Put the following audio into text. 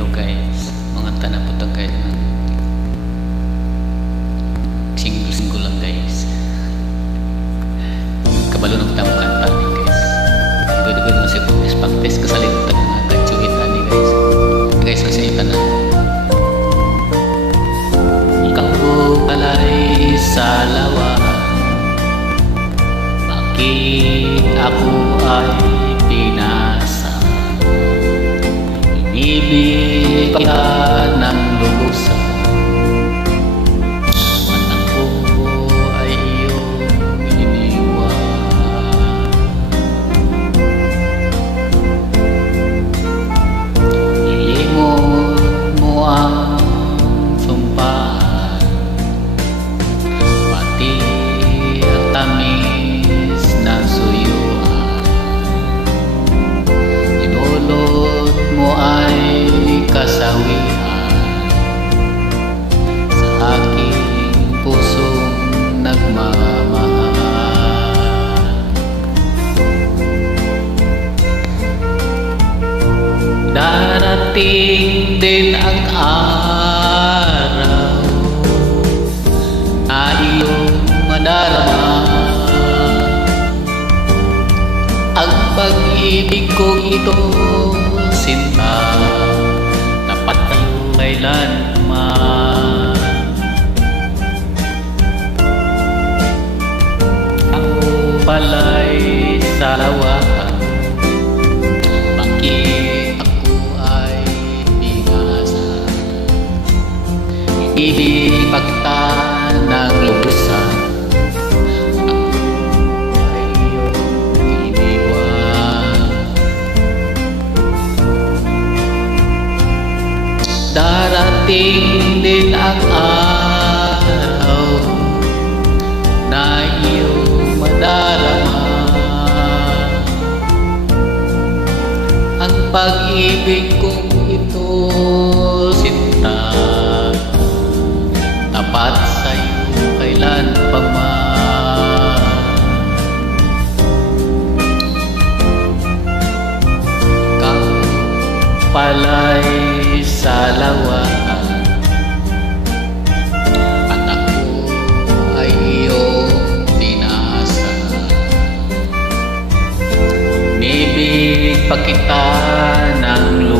Yo guys, mga tanang punta guys, single lang guys. Kabalo ng tamang kanta guys. Gud-gud mo si Spactes kasalimutan mga kadjuhit ani guys. Guys, sa inyo tanan. Ikaw pala'y sa lawa, bakit ako ay pinasa? Inibig ka ng lubusan, manang ko ay iyong iniwan. Ilimot mo ang sumpaan, pati ang tamis na suyuan. Inulot mo ay kasawian sa aking pusong nagmamahal. Darating din ang araw na iyong madarama ang pag-ibig kong ito, sinta, tapat ang kailanman. Ako pala'y sa lawahan, bakit ako ay pinasa? Ibig pagta ng lubusan, darating din ang araw na iyong madarama ang pag-ibig kong ito, sinta, tapat sa'yo kailan pa man. Ikaw pala'y sa lawahan at ako ay iyong tinasa. Nibig pa kita ng lupa,